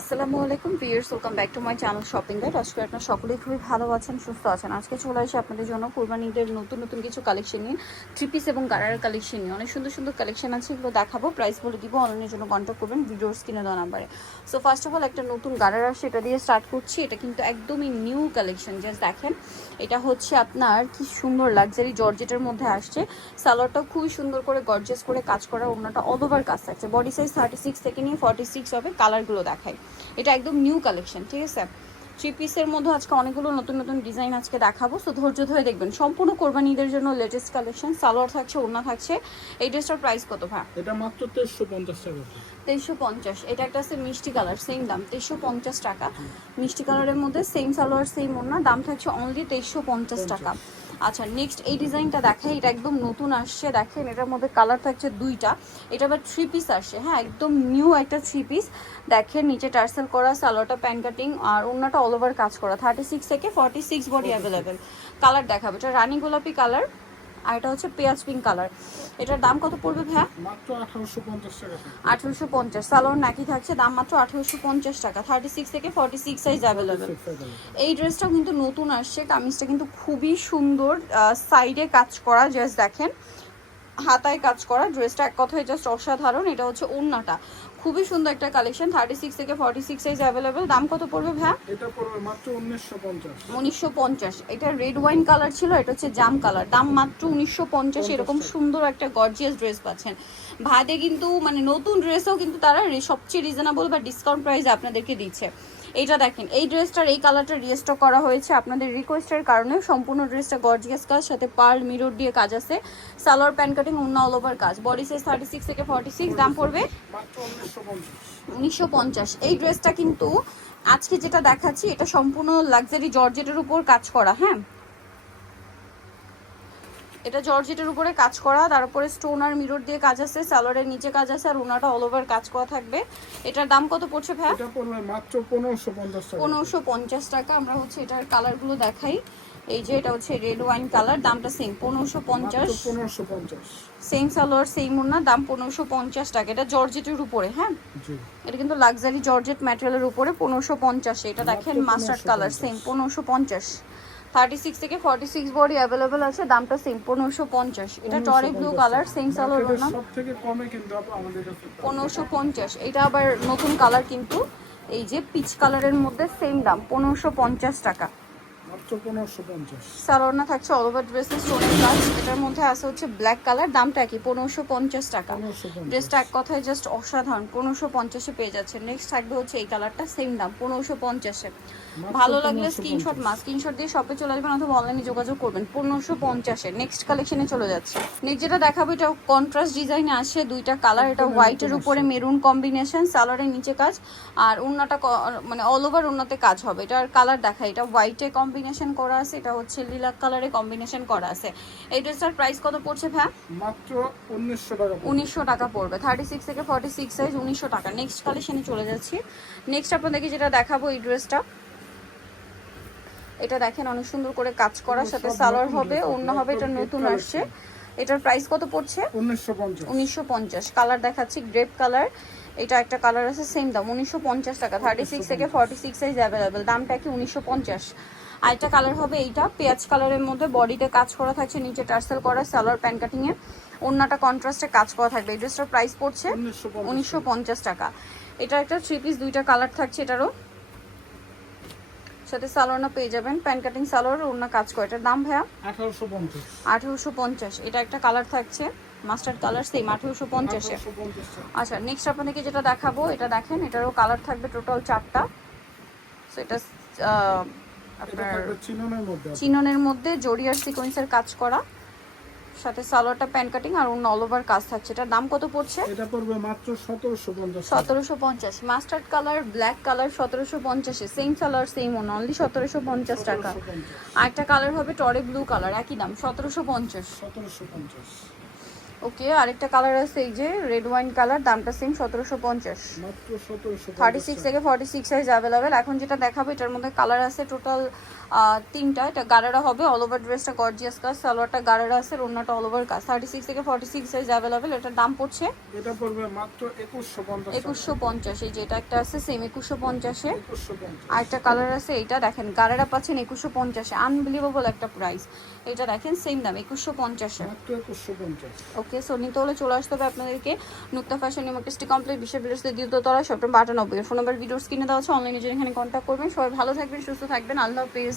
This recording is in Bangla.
আসসালামু আলাইকুম viewers welcome back to my channel shopping guide আজকে আপনারা সকলেই খুবই ভালো আছেন, সুস্থ আছেন। আজকে চলে আসে আপনাদের জন্য কোরবানিদের নতুন নতুন কিছু কালেকশন নিয়ে থ্রি পিস এবং গারার কালেকশন নিয়ে। অনেক সুন্দর সুন্দর কালেকশন আছে, এগুলো দেখাবো প্রাইস বলে দিব অনলাইনের জন্য কন্ট্যাক্ট করবেন ভিডিওর স্ক্রিনে দেওয়া নাম্বারে সো ফার্স্ট অফ অল একটা নতুন গারার আসছে, এটা দিয়ে স্টার্ট করছি। এটা কিন্তু একদমই নিউ কালেকশন জাস্ট দেখেন। এটা হচ্ছে আপনার, কি সুন্দর লাক্সারি জর্জেটের মধ্যে আসছে। সালোয়ারটাও খুবই সুন্দর করে গর্জেস করে কাজ করা অন্যটা অল ওভার কাজ থাকছে। বডি সাইজ থার্টি সিক্স থেকে নিয়ে ফর্টি সিক্স হবে কালারগুলো দেখায় এটা একদম নিউ কালেকশন ঠিক আছে? থ্রি পিসের মধ্যে আজকে অনেকগুলো নতুন নতুন ডিজাইন আজকে দেখাবো সো ধৈর্য ধরে দেখবেন। সম্পূর্ণ কোরবানিদের জন্য লেটেস্ট কালেকশন সালোয়ার থাকছে ওড়না থাকছে। এই ড্রেসটার প্রাইস কত ভাই? এটা মাত্র তেইশশো পঞ্চাশ টাকা। তেইশশো পঞ্চাশ এটা একটা আছে মিষ্টি কালার সেম দাম তেইশশো পঞ্চাশ টাকা। মিষ্টি কালারের মধ্যে সেম সালোয়ার সেম ওড়না দাম থাকছে অনলি তেইশশো পঞ্চাশ টাকা। আচ্ছা নেক্সট এই ডিজাইনটা দেখে এটা একদম নতুন আসছে দেখেন এটার মধ্যে কালার থাকছে দুইটা। এটা আবার থ্রি পিস আসছে হ্যাঁ একদম নিউ একটা থ্রি পিস দেখেন নিচে টার্সেল করা সালোয়ারটা প্যান কাটিং আর অন্যটা অল ওভার কাজ করা থার্টি সিক্স থেকে forty six body available colour দেখাবে এটা রানি গোলাপি কালার আর এটা হচ্ছে পেঁয়াজ পিঙ্ক কালার এটার দাম কত পড়বে মাত্র আঠারোশো পঞ্চাশ সালোয়ার নাকি থাকছে দাম মাত্র আঠেরোশো পঞ্চাশ টাকা। থার্টি সিক্স থেকে ফর্টি সিক্স সাইজ অ্যাভেলেবেল এই ড্রেসটাও কিন্তু নতুন আসছে কামিজটা কিন্তু খুবই সুন্দর সাইডে কাজ করা জাস্ট দেখেন। হাতায় কাজ করা ড্রেসটা এক কথায় জাস্ট অসাধারণ। এটা হচ্ছে ওড়নাটা খুবই সুন্দর একটা কালেকশন থার্টি সিক্স থেকে ফর্টি সিক্স সাইজ অ্যাভেলেবেল দাম কত পড়বে ভ্যা এটা পড়বে মাত্র উনিশশো পঞ্চাশ। উনিশশো পঞ্চাশ। এটা রেড ওয়াইন কালার ছিল এটা হচ্ছে জাম কালার দাম মাত্র উনিশশো পঞ্চাশ এরকম সুন্দর একটা গর্জিয়াস ড্রেস পাচ্ছেন। ভাদে কিন্তু মানে নতুন ড্রেসও কিন্তু তারা সবচেয়ে রিজনেবল বা ডিসকাউন্ট প্রাইস আপনাদেরকে দিচ্ছে। এইটা দেখেন, এই ড্রেসটার এই কালারটা রিস্টক করা হয়েছে আপনাদের রিকোয়েস্টের কারণে। সম্পূর্ণ ড্রেসটা গর্জিয়াস কাজ, সাথে পার্ল মিরর দিয়ে কাজ আছে। সালোয়ার প্যান্ট কাটিং অন্য অল ওভার কাজ। বডি সাইজ থার্টি সিক্স থেকে ফর্টি সিক্স দাম পড়বে উনিশশো পঞ্চাশ। এই ড্রেসটা কিন্তু আজকে যেটা দেখাচ্ছি, এটা সম্পূর্ণ লাক্সারি জর্জেটের উপর কাজ করা হ্যাঁ? এটা জর্জেটের উপরে কাজ করা তারপরে স্টোন আর মিরর দিয়ে কাজ আছে সালোয়ারের নিচে কাজ আছে আর ওনাটা অল ওভার কাজ করা থাকবে। এটার দাম কত পড়ছে ভাই এটা পড়বে মাত্র পনেরোশো পঞ্চাশ টাকা। পনেরোশো পঞ্চাশ টাকা আমরা হচ্ছে এটার কালারগুলো দেখাই। এই যে এটা হচ্ছে রেড ওয়াইন কালার দামটা সেম পনেরোশো পঞ্চাশ। সেম সালোয়ার সেম ওনার দাম পনেরোশো পঞ্চাশ টাকা। এটা জর্জেটের উপরে হ্যাঁ? জি। এটা কিন্তু লাক্সারি জর্জেট ম্যাটেরিয়ালের উপরে পনেরোশো পঞ্চাশে এটা দেখেন মাস্টার্ড কালার সেম পনেরোশো পঞ্চাশ। থার্টি সিক্স থেকে ফর্টি সিক্স বডি অ্যাভেলেবেল আছে দামটা সেম পনেরোশো পঞ্চাশ। এটা টরে ব্লু কালার সেম সালোয়ার না পনেরোশো পঞ্চাশ। এটা আবার নতুন কালার কিন্তু এই যে পিচ কালারের মধ্যে সেম দাম পনেরোশো পঞ্চাশ টাকা। মাত্র পনেরোশো পঞ্চাশ। সালোয়ারনা থাকছে অল ওভার ড্রেসের স্টোনের কাজ এটার মধ্যে আছে হচ্ছে ব্ল্যাক কালার দামটা কি পনেরোশো পঞ্চাশ টাকা। ড্রেসটা এক কথায় জাস্ট অসাধারণ পনেরোশো পঞ্চাশে পেয়ে যাচ্ছে। নেক্সট থাকবে হচ্ছে এই কালারটা সেম দাম পনেরোশো পঞ্চাশে ভালো লাগলে স্ক্রিনশট মা স্ক্রিনশট দিয়ে শপে চলে আসবেন অথবা অনলাইনে যোগাযোগ করবেন। পনেরোশো পঞ্চাশে নেক্সট কালেকশনে চলে যাচ্ছে। নেক্সট যেটা দেখাবো এটা কন্ট্রাস্ট ডিজাইনে আসে দুইটা কালার এটা হোয়াইটের উপরে মেরুন কম্বিনেশন সালোয়ারের নিচে কাজ। আর উন্নাটা মানে অল ওভার উন্নতে কাজ হবে। এটার কালার দেখা এটা হোয়াইটে কম্বিনেশন করা আছে এটা হচ্ছে লিলাক কালারে কম্বিনেশন করা আছে। এই ড্রেসটার প্রাইস কত পড়ছে ভ্যা মাত্র উনিশশো টাকা। উনিশশো টাকা পড়বে। থার্টি সিক্স থেকে ফর্টি সিক্স সাইজ উনিশশো টাকা। নেক্সট কালেকশনে চলে যাচ্ছি। নেক্সট আপনাদেরকে যেটা দেখাবো এই ড্রেসটা এটা দেখেন অনেক সুন্দর করে কাজ করার সাথে সালোয়ার হবে অন্য হবে এটা নতুন আসছে। এটার প্রাইস কত পড়ছে? উনিশশো পঞ্চাশ। উনিশশো পঞ্চাশ। কালার দেখাচ্ছি গ্রেপ কালার এটা একটা কালার আছে সেম দাম উনিশশো পঞ্চাশ টাকা। থার্টি সিক্স থেকে ফর্টি সিক্স সাইজ অ্যাভেলেবেল দামটা কি উনিশশো আরেকটা কালার হবে এইটা। পেঁয়াজ কালারের মধ্যে বডিতে কাজ করা থাকছে নিচে টার্সেল করা সালোয়ার প্যান কাটিং এ। অন্যটা কন্ট্রাস্টে কাজ করা থাকবে। এই ড্রেসটার প্রাইস পড়ছে উনিশশো টাকা। এটা একটা থ্রি পিস দুইটা কালার থাকছে এটারও। সাথে সালোয়ারনা পেয়ে যাবেন। প্যান কাটিং সালোয়ার অন্য কাজ করে। এটার দাম ভাইয়া? আঠারোশো পঞ্চাশ। এটা একটা কালার থাকছে। মাস্টার্ড কালার সেম আঠেরোশো পঞ্চাশে আচ্ছা নেক্সট আপনাদেরকে যেটা দেখাবো এটা দেখেন এটারও কালার থাকবে টোটাল চারটা। সো এটা আপনার চিননের মধ্যে আপু। চিননের মধ্যে জরিয়ার সিকোয়েন্সের কাজ করা সাথে সালোয়ারটা প্যান কাটিং আর অন্য অল ওভার কাজ থাকছে। এটার দাম কত পড়ছে? এটা পড়বে মাত্র সতেরোশো পঞ্চাশ টাকা। সতেরোশো পঞ্চাশ। মাস্টার্ড কালার ব্ল্যাক কালার সতেরোশো পঞ্চাশে same salwar same own only সতেরোশো পঞ্চাশ টাকা। আর একটা কালার হবে টরে ব্লু কালার একই দাম সতেরোশো পঞ্চাশ। সতেরোশো পঞ্চাশ। ওকে আরেকটা কালার আছে এই যে রেড ওয়াইন কালার দামটা সেম সতেরোশো পঞ্চাশ। থার্টি সিক্স থেকে ফর্টি সিক্স সাইজ অ্যাভেলেবেল এখন যেটা দেখাবো এটার মধ্যে কালার আছে টোটাল তিনটা। এটা গাড়ারা হবে অল ওভার ড্রেসটা গর্জিয়াস কাজ সালোয়ারটা গাড়ারা আছে রোনাটা অল ওভার কাজ থার্টি সিক্স থেকে ফর্টি সিক্স সাইজ অ্যাভেলেবেল এটার দাম পড়ছে এটা পড়বে মাত্র একুশশো পঞ্চাশ একুশশো পঞ্চাশ। এই যে এটা একটা আছে সেম একুশশো পঞ্চাশে। আর একটা কালার আছে এইটা দেখেন গাড়ারা পাচ্ছেন একুশশো পঞ্চাশে। আনবিলিভেবল একটা প্রাইস এটা দেখেন সেম দাম একুশশো পঞ্চাশে। মাত্র একুশশো পঞ্চাশ। ওকে সো নিতে হলে চলে আসতে হবে আপনাদেরকে। নুক্তা ফ্যাশন ইমার্কেস্টি কমপ্লিট বিশ্ব বিরস্তে দ্বিতীয় সপ্তম বাটানব্বই ফোন নাম্বার ভিডিও কিনে দেওয়া আছে অনলাইনে জন্য এখানে কন্ট্যাক্ট করবেন। সবাই ভালো থাকবেন, সুস্থ থাকবেন। আল্লাহ হাফিজ।